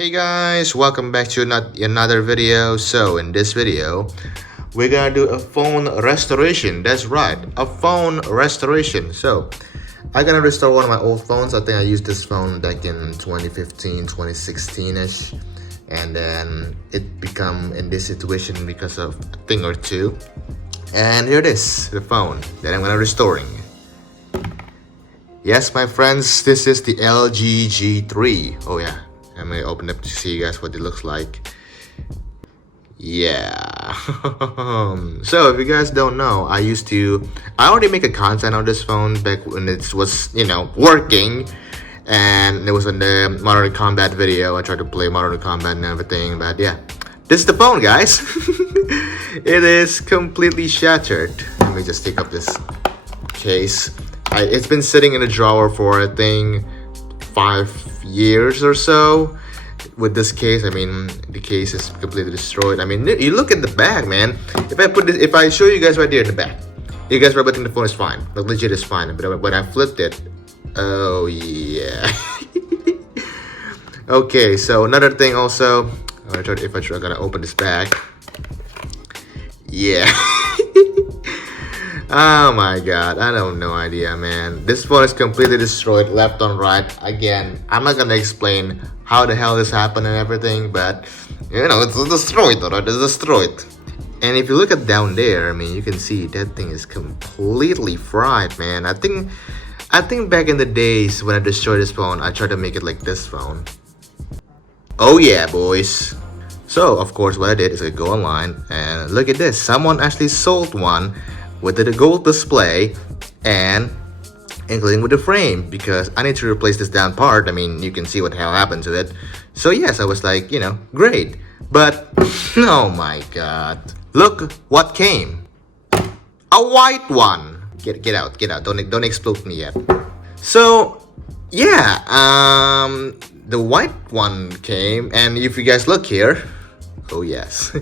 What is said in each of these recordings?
Hey guys, welcome back to another video. So in this video, we're gonna do a phone restoration. That's right, a phone restoration. So I'm gonna restore one of my old phones. I think I used this phone back in 2015, 2016-ish. And then it become in this situation because of a thing or two. And here it is, the phone that I'm gonna restoring. Yes, my friends, this is the LG G3. Oh yeah, I'm gonna open it to see you guys what it looks like. Yeah. So if you guys don't know, I already make a content on this phone back when it was, working. And it was in the Modern Combat video. I tried to play Modern Combat and everything, but yeah. This is the phone, guys. It is completely shattered. Let me just take up this case. It's been sitting in a drawer for, I think, 5 years or so. With this case, I mean, the case is completely destroyed. I mean, you look at the back, man. If I show you guys right there in the back, you guys probably think the phone is fine. Like, legit is fine. But when I flipped it, oh yeah. Okay, so another thing also, I'm gonna open this bag. Yeah. Oh my god, I have no idea, man. This phone is completely destroyed left on right. Again, I'm not gonna explain how the hell this happened and everything, but it's destroyed, alright? It's destroyed. And if you look at down there, I mean, you can see that thing is completely fried, man. I think back in the days when I destroyed this phone, I tried to make it like this phone. Oh yeah, boys. So, of course, what I did is I go online and look at this. Someone actually sold one with the gold display and including with the frame, because I need to replace this down part. I mean, you can see what the hell happened to it. So yes, I was like, great. But, oh my god. Look what came. A white one. Get out. Don't explode me yet. So, yeah, the white one came, and if you guys look here, oh yes.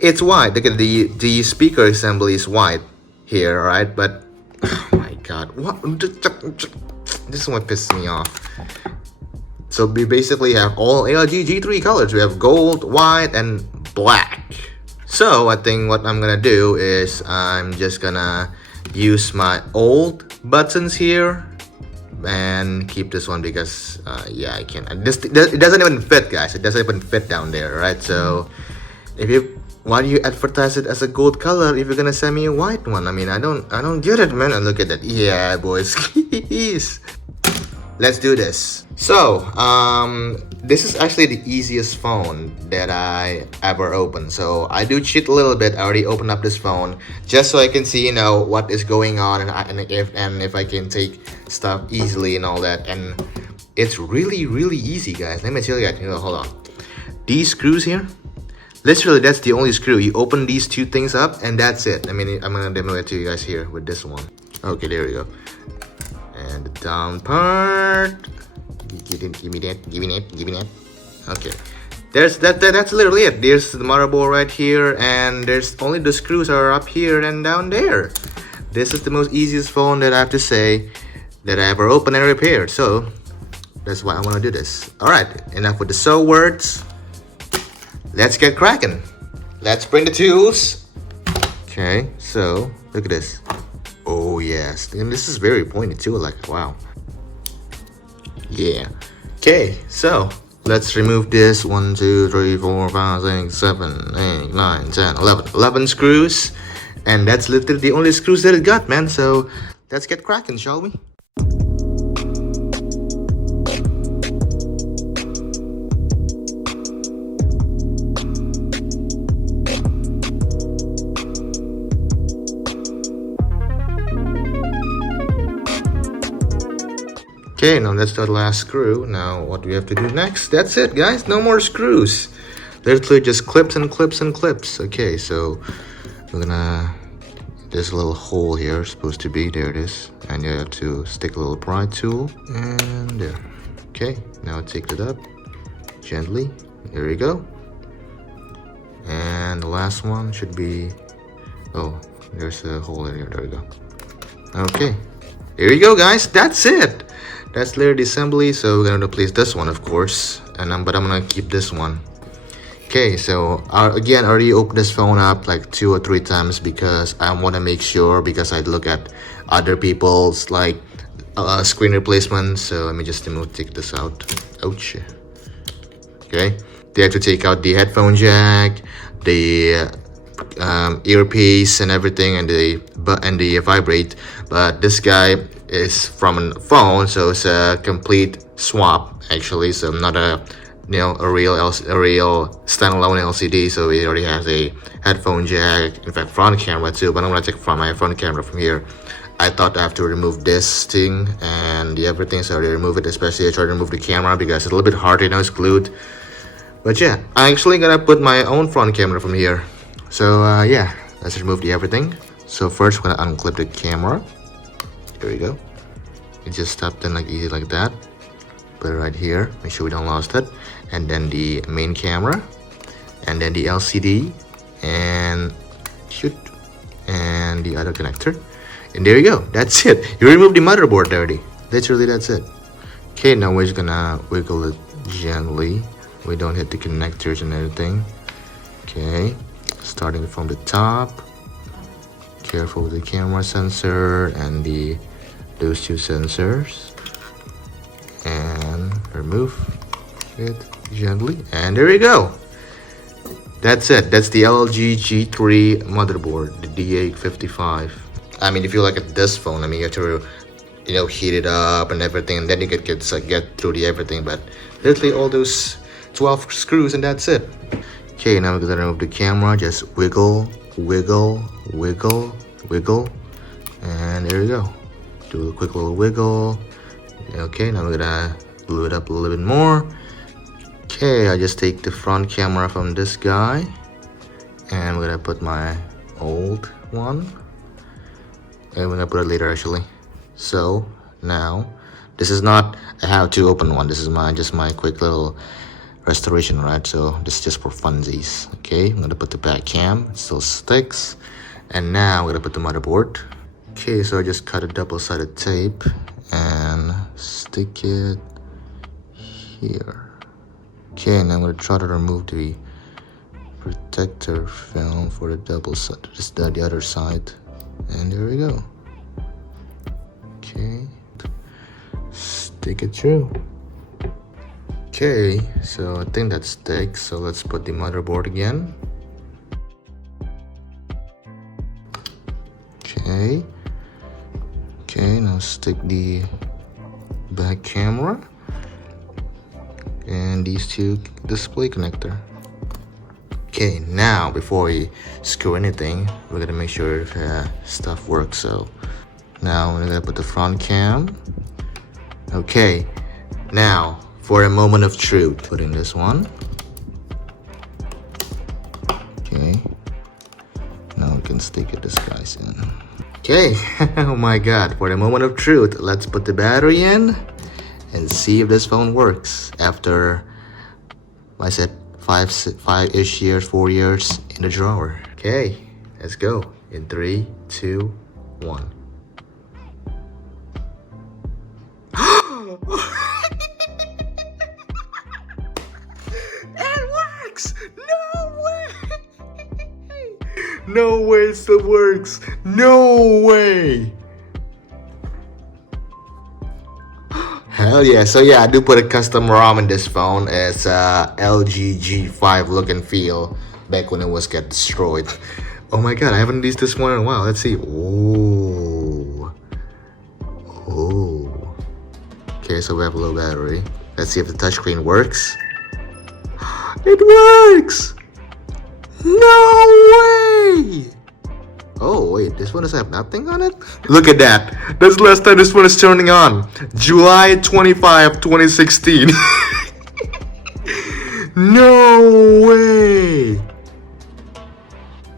It's white. Look at the speaker assembly is white here, right? But oh my god, what? This is what pisses me off. So we basically have all LG G3 colors. We have gold, white, and black. So I think what I'm gonna do is I'm just gonna use my old buttons here and keep this one because yeah, I can't. It doesn't even fit, guys. It doesn't even fit down there, right? So why do you advertise it as a gold color if you're gonna send me a white one? I mean, I don't get it, man. And look at that. Yeah, boys. Let's do this. So, this is actually the easiest phone that I ever opened. So I do cheat a little bit. I already opened up this phone just so I can see, what is going on and if I can take stuff easily and all that. And it's really, really easy, guys. Let me tell you, hold on. These screws here. Literally, that's the only screw. You open these two things up, and that's it. I mean, I'm gonna demo it to you guys here with this one. Okay, there we go. And the down part. Give me that. Okay. That's literally it. There's the motherboard right here, and there's only the screws are up here and down there. This is the most easiest phone that I have to say that I ever opened and repaired. So that's why I want to do this. All right, enough with the so words. Let's get cracking. Let's bring the tools. Okay, so look at this. Oh yes, and this is very pointy too. Like, wow. Yeah. Okay, so let's remove this 1, 2, 3, 4, 5, 6, 7, 8, 9, 10, 11 screws, and that's literally the only screws that it got, man. So let's get cracking, shall we? Okay, now that's the last screw. Now what do we have to do next? That's it, guys. No more screws. Literally just clips and clips and clips. Okay, so we're gonna, there's a little hole here, supposed to be, there it is. And you have to stick a little pry tool, and there. Okay, now take it up gently. There you go. And the last one should be, oh, there's a hole in here. There we go. Okay, there you go, guys. That's it. That's layered assembly, so we're gonna replace this one, of course, and but I'm gonna keep this one. Okay, so again, I already opened this phone up like 2 or 3 times because I want to make sure, because I look at other people's like screen replacement. So let me just take this out. Ouch. Okay, they have to take out the headphone jack, the earpiece and everything, and the vibrate. But this guy is from a phone, so it's a complete swap actually. So not a a real standalone LCD. So it already has a headphone jack, in fact front camera too, but I'm gonna take from my front camera from here. I thought I have to remove this thing and the everything, so I already remove it, especially I try to remove the camera because it's a little bit hard, it's glued. But yeah, I'm actually gonna put my own front camera from here. So yeah, let's remove the everything. So first we're gonna unclip the camera. Here we go. It just tapped in like easy like that. Put it right here, make sure we don't lost it. And then the main camera, and then the LCD, and shoot, and the other connector. And there you go, that's it. You remove the motherboard already. Literally, that's it. Okay, now we're just gonna wiggle it gently. We don't hit the connectors and everything. Okay, starting from the top. Careful with the camera sensor and those 2 sensors. And remove it gently, and there we go. That's it. That's the LG G3 motherboard, the D855. I mean, if you look at this phone, I mean, you have to heat it up and everything, and then you get through the everything. But literally all those 12 screws, and that's it. Okay, now we're gonna remove the camera. Just wiggle, wiggle, wiggle, wiggle, and there we go. Do a quick little wiggle. Okay, now we're gonna glue it up a little bit more. Okay, I just take the front camera from this guy, and we're gonna put my old one, and we're gonna put it later actually. So now this is not a how to open one, this is just my quick little restoration, right? So this is just for funsies. Okay, I'm gonna put the back cam, it still sticks, and now we're gonna put the motherboard. Okay, so I just cut a double-sided tape and stick it here. Okay, and I'm gonna try to remove the protector film for the double side, just the other side, and there we go. Okay, stick it through. Okay, so I think that sticks, so let's put the motherboard again. Okay, now stick the back camera and these 2 display connector. Okay, now before we screw anything, we're gonna make sure if stuff works. So now we're gonna put the front cam. Okay, now for a moment of truth, putting this one. Okay, now we can stick it, this guy's in. Okay, oh my god, for the moment of truth, let's put the battery in and see if this phone works after, I said, 5-ish years, 4 years in the drawer. Okay, let's go. In 3, 2, 1. It works! No way! No way it still works! No way! Hell yeah. So yeah, I do put a custom ROM in this phone. It's LG G5 look and feel back when it was get destroyed. Oh my god, I haven't used this one in a while. Let's see. Oh. Okay, so we have a low battery. Let's see if the touchscreen works. It works! No way! Oh wait, this one does have nothing on it? Look at that. That's the last time this one is turning on. July 25, 2016. No way!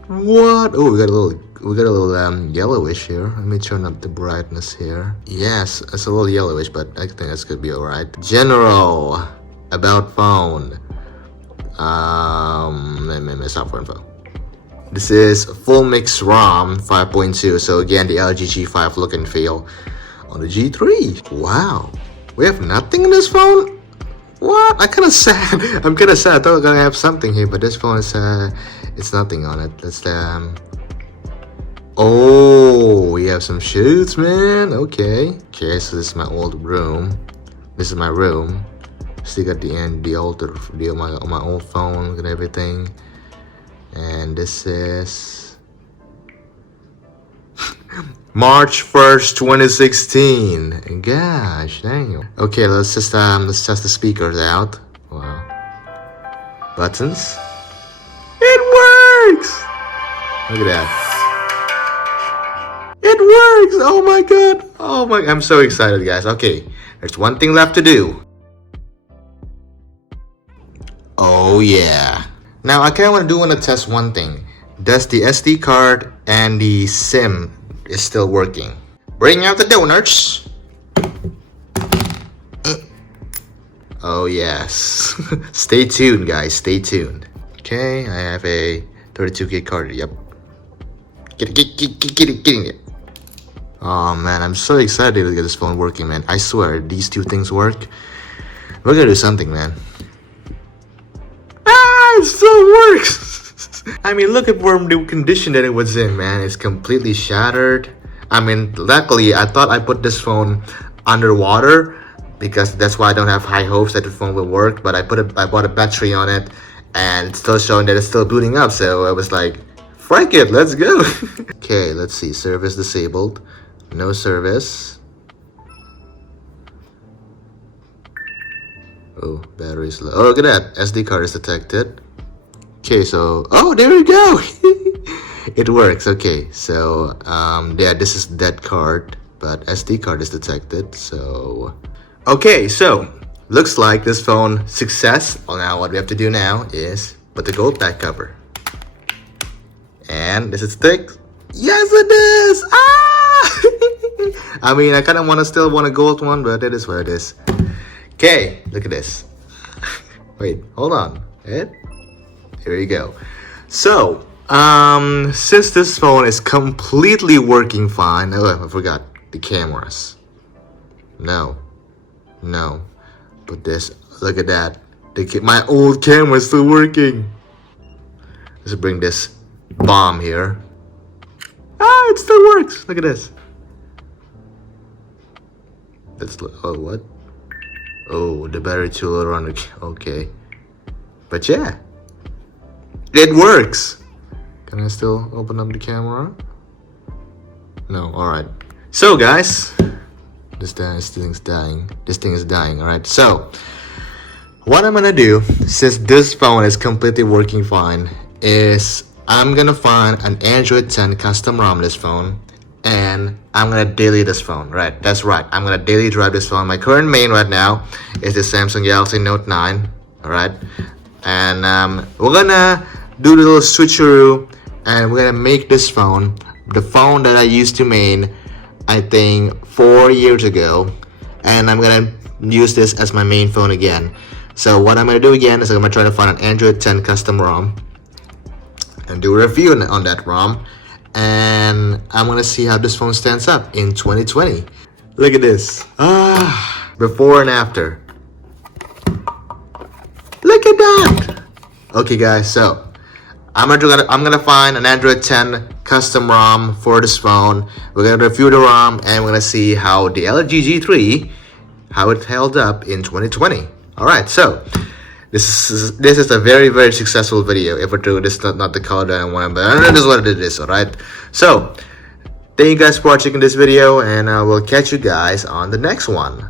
What? Oh, we got a little yellowish here. Let me turn up the brightness here. Yes, it's a little yellowish, but I think that's gonna be alright. General about phone. Software info. This is full mix ROM 5.2. So again, the LG G5 look and feel on the G3. Wow. We have nothing in this phone? What? I'm kind of sad. I'm kind of sad. I thought we were gonna have something here, but this phone is it's nothing on it. Let's oh, we have some shoots, man. Okay, so this is my old room. This is my room. Still got the old my old phone and everything. And this is March 1st, 2016. Gosh, dang. Okay, let's test the speakers out. Wow. Buttons. It works! Look at that. It works! Oh my god! Oh my, I'm so excited, guys. Okay, there's one thing left to do. Oh yeah. Now I kind of want to test one thing. Does the SD card and the SIM is still working? Bring out the donuts. Oh yes. Stay tuned, guys. Stay tuned. Okay, I have a 32 gig card. Yep. Get it. Oh man, I'm so excited to get this phone working, man. I swear, these two things work. We're gonna do something, man. It still works. I mean, look at where the condition that it was in, man. It's completely shattered. I mean, luckily, I thought I put this phone underwater because that's why I don't have high hopes that the phone will work. But I bought a battery on it, and it's still showing that it's still booting up. So I was like, "Frank it, let's go." Okay, let's see. Service disabled. No service. Oh, battery's low. Oh, look at that. SD card is detected. Okay, so oh, there we go. It works. Okay, so yeah, this is dead card, but SD card is detected. So okay, so looks like this phone success. Well, now what we have to do now is put the gold back cover. And does it stick? Yes, it is. Ah! I mean, I kind of still want a gold one, but it is what it is. Okay, look at this. Wait, hold on. Here you go. So, since this phone is completely working fine. Oh, I forgot the cameras. No. But this, look at that. My old camera is still working. Let's bring this bomb here. Ah, it still works. Look at this. Oh, what? Oh, the battery too low on the, okay. But yeah, it works. Can I still open up the camera? No, alright. So guys, this thing's dying. This thing is dying, alright. So, what I'm gonna do, since this phone is completely working fine, is I'm gonna find an Android 10 custom ROM this phone, and I'm gonna daily this phone. Right, that's right, I'm gonna daily drive this phone. My current main right now is the Samsung Galaxy Note 9. Alright, and we're gonna do the little switcheroo, and we're gonna make this phone the phone that I used to main, I think 4 years ago, and I'm gonna use this as my main phone again. So what I'm gonna do again is I'm gonna try to find an Android 10 custom ROM and do a review on that ROM, and I'm gonna see how this phone stands up in 2020. Look at this. Before and after. Look at that. Okay guys, so I'm gonna find an Android 10 custom ROM for this phone. We're gonna review the ROM, and we're gonna see how the LG G3, how it held up in 2020. Alright, so this is a very, very successful video. If we're true, this is not the color that I want, but this is what it is. Alright, so thank you guys for watching this video, and I will catch you guys on the next one.